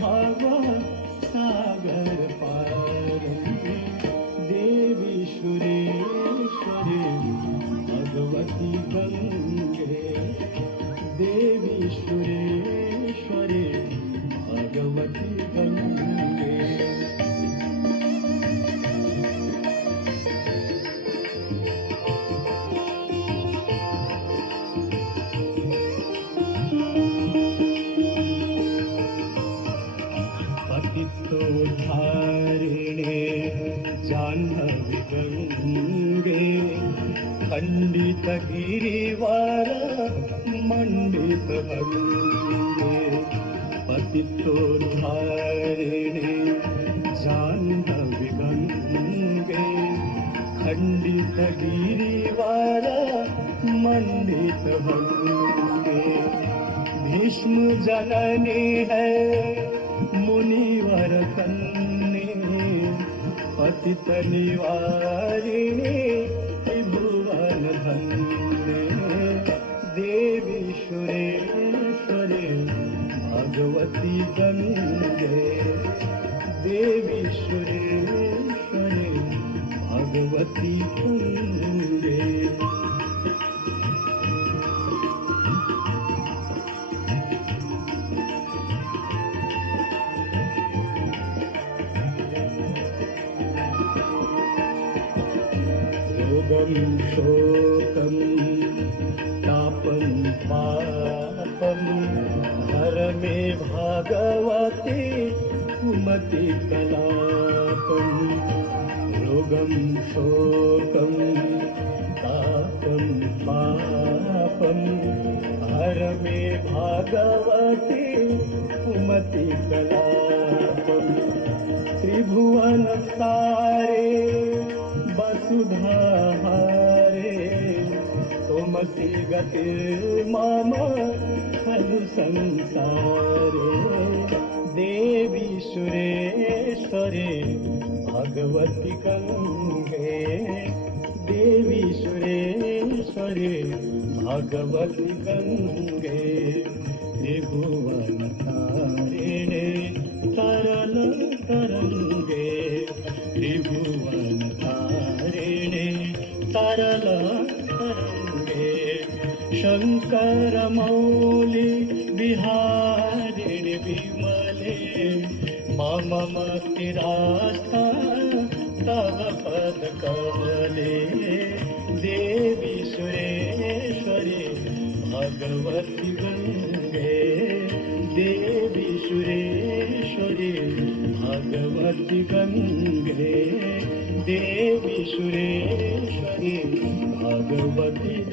भाव सागर पारं देवी सुरेश्वरी भगवती गंगे देवी सुरेश्वरी भगवती गंगे पतितोद्धारिणे जाह्नवी गंगे खंडित गिरिवर मंडित भंगे पतितोद्धारिणे जाह्नवी गंगे खंडित गिरिवर मंडित भंगे भीष्म जननी है मुनिवर कन्ने पतित निवारिणे त्रिभुवन धन्ये देवी सुरेश्वरी भगवती गंगे देवी सुरेश्वरी भगवती गंगे रोगं शोकं तापं पापं हर मे भागवते कुमति कलापं रोगं शोकं तापं पापं हर मे भागवते कुमति कलापं त्रिभुवन सारे वसुधाहारे तोमसि गतिर्मम खलु संसारे देवी सुरेश्वरी भगवती गंगे देवी सुरेश्वरी भगवती गंगे त्रिभुवन तारिणे तरल तरंगे त्रिभुवन तारिणे तरल तरंगे शंकर मौली विहारिणि विमले मम मतिरास्था तव पद कमले देवी सुरेश्वरी भगवती गंगे देवी सुरेश्वरी भगवती गंगे देवी सुरेश्वरी भगवती